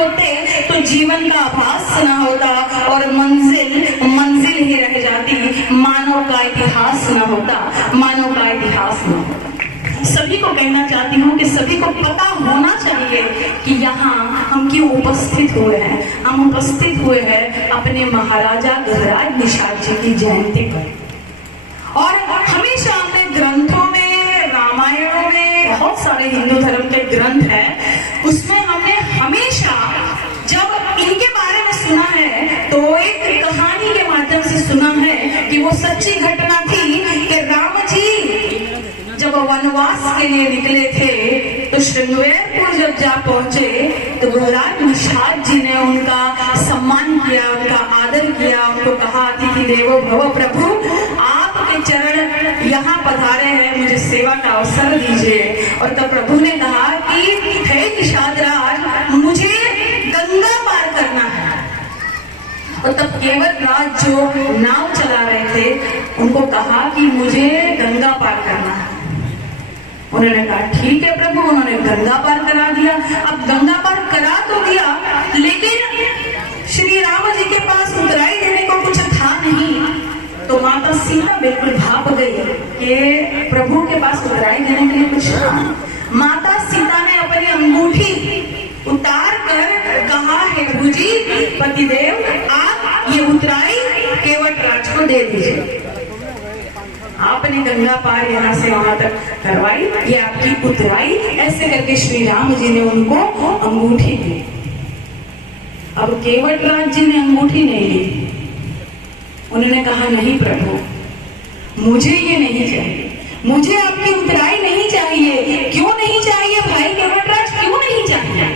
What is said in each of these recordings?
होते तो जीवन का आभास न होता और मंजिल मंजिल ही रह जाती, मानव का इतिहास न होता, मानव का इतिहास न होता। सभी को कहना चाहती हूँ कि सभी को पता होना चाहिए कि यहाँ हम क्यों उपस्थित हुए हैं। हम उपस्थित हुए हैं अपने महाराजा गहराज निषाद जी की जयंती पर। और हमेशा हमने ग्रंथों में, रामायणों में, बहुत सारे हिंदू धर्म के ग्रंथ हैं, उसमें हमने हमेशा जब इनके बारे में सुना है तो एक कहानी के माध्यम से सुना है कि वो सच्ची घटना थी कि राम जी जब वनवास के लिए निकले थे तो श्रृंगेरपुर जब जा पहुंचे तो गहराज निषाद जी ने उनका सम्मान किया, उनका आदर किया, उनको कहा अतिथि देवो भव, प्रभु आपके चरण यहाँ पधारे हैं, मुझे सेवा का अवसर दीजिए। और तब प्रभु ने कहा कि हे निषाद राज, मुझे गंगा पार करना है। और तब केवट राज जो नाव चला रहे थे उनको कहा कि मुझे गंगा पार करना है। उन्होंने कहा ठीक है प्रभु, उन्होंने गंगा पार करा दिया। अब गंगा पार करा तो दिया, लेकिन श्री राम जी के पास उतराई देने को कुछ था नहीं। तो माता सीता बिल्कुल भाप गई कि प्रभु के पास उतराई देने के लिए कुछ था। माता सीता ने अपनी अंगूठी उतार कर कहा, हे प्रभु जी, पतिदेव, आप ये उतराई केवट राज को दे दीजिए। आपने गंगा पार यहाँ से वहां तक करवाई, ये आपकी उतराई। ऐसे करके श्री राम जी ने उनको अंगूठी दी। अब केवट राज जी ने अंगूठी नहीं ली। उन्होंने कहा नहीं प्रभु, मुझे ये नहीं चाहिए, मुझे आपकी उतराई नहीं चाहिए। क्यों नहीं चाहिए भाई केवट राज, क्यों नहीं चाहिए?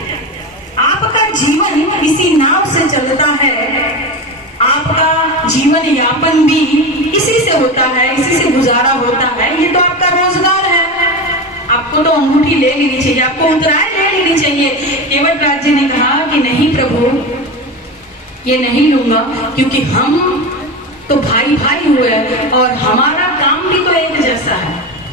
आपका जीवन इसी नाव से चलता है, आपका जीवन यापन भी इसी से होता है, इसी से गुजारा होता है, ये तो आपका रोजगार है। आपको तो अंगूठी ले लेनी चाहिए, आपको उतराई ले लेनी चाहिए। केवट राज जी ने कहा कि नहीं प्रभु, ये नहीं लूंगा, क्योंकि हम तो भाई भाई हुए और हमारा काम भी तो एक जैसा है।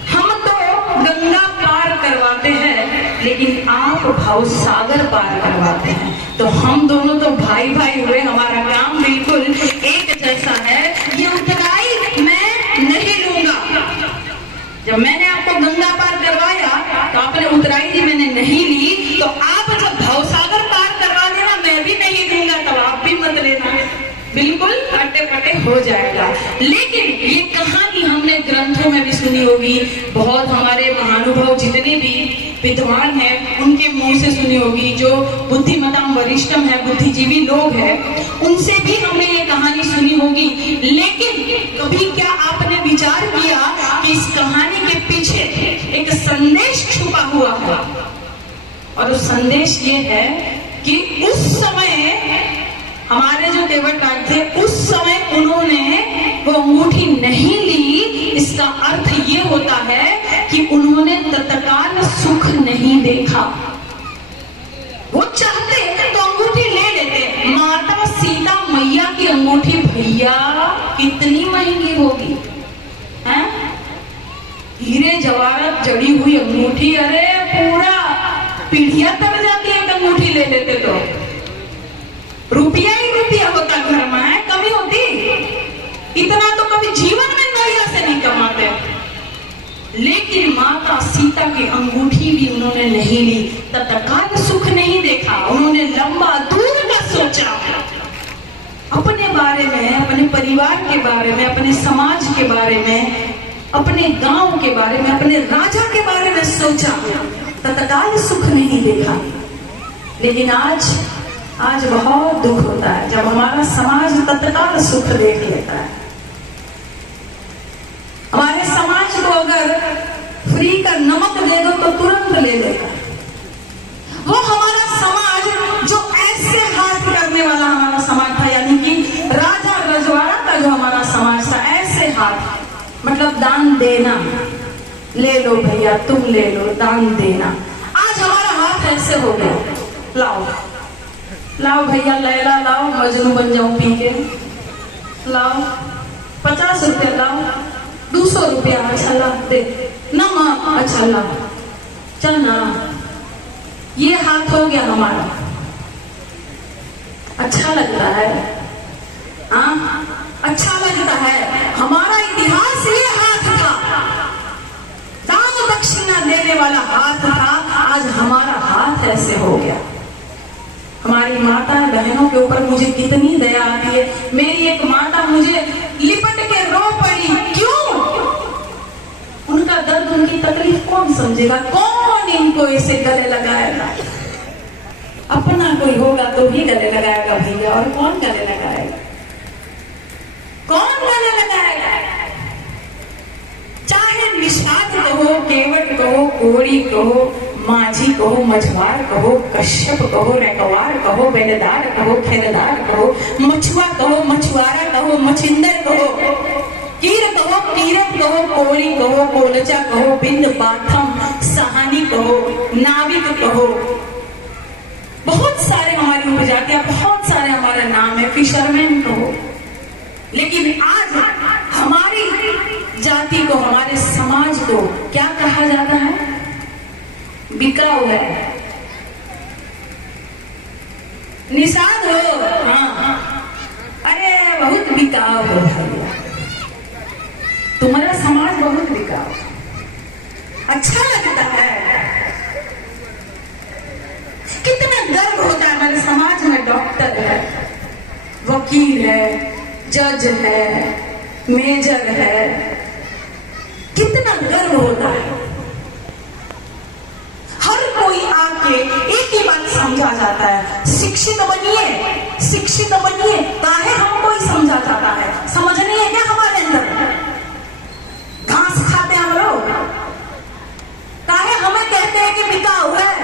हम तो गंगा पार करवाते हैं, लेकिन आप भाव सागर पार करवाते हैं। तो हम दोनों तो भाई भाई हुए, हमारा काम बिल्कुल एक जैसा है। ये उतराई मैं नहीं लूंगा। जब मैंने आपको गंगा पार करवाया तो आपने उतराई दी, मैंने नहीं ली। तो आप जब भाव सागर पार करवा देना, मैं भी नहीं दूंगा, तब आप भी मत लेना, बिल्कुल अट्टे पट्टे हो जाएगा। लेकिन ये कहानी हमने ग्रंथों में भी सुनी होगी, बहुत हमारे महानुभाव जितने भी विद्वान हैं उनके मुंह से सुनी होगी, जो बुद्धिमताम वरिष्ठम है, बुद्धिजीवी लोग हैं, उनसे भी हमने ये कहानी सुनी होगी। लेकिन कभी क्या आपने विचार किया कि इस कहानी के पीछे एक संदेश छुपा हुआ है? और उस संदेश ये है कि उस समय हमारे जो केवट राज थे, उस समय उन्होंने वो अंगूठी नहीं ली। इसका अर्थ ये होता है कि उन्होंने तत्काल सुख नहीं देखा। वो चाहते तो अंगूठी ले लेते। माता सीता मैया की अंगूठी भैया कितनी महंगी होगी, हैं? हीरे जवाहरात जड़ी हुई अंगूठी, अरे पूरा पीढ़ियां तर जाती है अंगूठी ले लेते तो। रुपया ही रुपया होता घर में, है कमी होती, इतना तो कभी जीवन में नैया से नहीं कमाते। लेकिन माता सीता की अंगूठी भी उन्होंने नहीं ली, तत्काल सुख नहीं देखा। उन्होंने लंबा दूर का सोचा, अपने बारे में, अपने परिवार के बारे में, अपने समाज के बारे में, अपने गांव के बारे में, अपने राजा के बारे में सोचा, तत्काल सुख नहीं देखा। लेकिन आज बहुत दुख होता है जब हमारा समाज तत्काल सुख देख लेता है। हमारे समाज को अगर फ्री का नमक दे दो तो तुरंत ले लेगा। वो हमारा समाज जो ऐसे हाथ करने वाला हमारा समाज था, यानी कि राजा रजवाड़ा का जो हमारा समाज था, ऐसे हाथ मतलब दान देना, ले लो भैया तुम ले लो, दान देना। आज हमारा हाथ ऐसे हो गया, लाओ लाओ भैया लैला लाओ, मजनू बन जाऊं पी के, लाओ 50 रुपया लाओ, 200 रुपया अच्छा ला दे, नमक अच्छा ला, चल ना। ये हाथ हो गया हमारा। अच्छा लगता है? हाँ, अच्छा लगता है। हमारा इतिहास ये हाथ था, दान दक्षिणा देने वाला हाथ था, आज हमारा हाथ ऐसे हो गया। हमारी माता बहनों के ऊपर मुझे कितनी दया आती है। मेरी एक माता मुझे लिपट के रो पड़ी, क्यों? उनका दर्द, उनकी तकलीफ कौन समझेगा? कौन इनको ऐसे गले लगाएगा? अपना कोई होगा तो ही गले लगाएगा भैया, और कौन गले लगाएगा? कौन गले लगाएगा? चाहे निषाद कहो, केवट कहो, कोड़ी कहो, माझी कहो, मझवार कहो, कश्यप कहो, रेकवार कहो, बेलदार कहो, खेरदार कहो, मछुआ कहो, मछुआरा कहो, मछिंदर कहो, कीर कहो, कीरत कहो, कोड़ी कहो, कोलचा कहो, बिंद बाथम, सहानी कहो, नाविक कहो, बहुत सारे हमारी उपजातियां, बहुत सारे हमारा नाम है, फिशरमैन कहो। लेकिन आज हमारी जाति को, हमारे समाज को क्या कहा जाता है? बिकाऊ है, निषाद हो। हाँ, अरे बहुत बिकाऊ हो भैया, तुम्हारा समाज बहुत बिकाऊ। अच्छा लगता है, कितना गर्व होता है हमारे समाज में। डॉक्टर है, वकील है, जज है, मेजर है, कितना गर्व होता है। हर कोई आके एक ही बात समझा जाता है, शिक्षित बनिए, शिक्षित बनिए। काहे हमको ही समझा जाता है? समझ नहीं है क्या हमारे अंदर? घास खाते हम लोग, काहे हमें कहते हैं कि बिकाऊ है?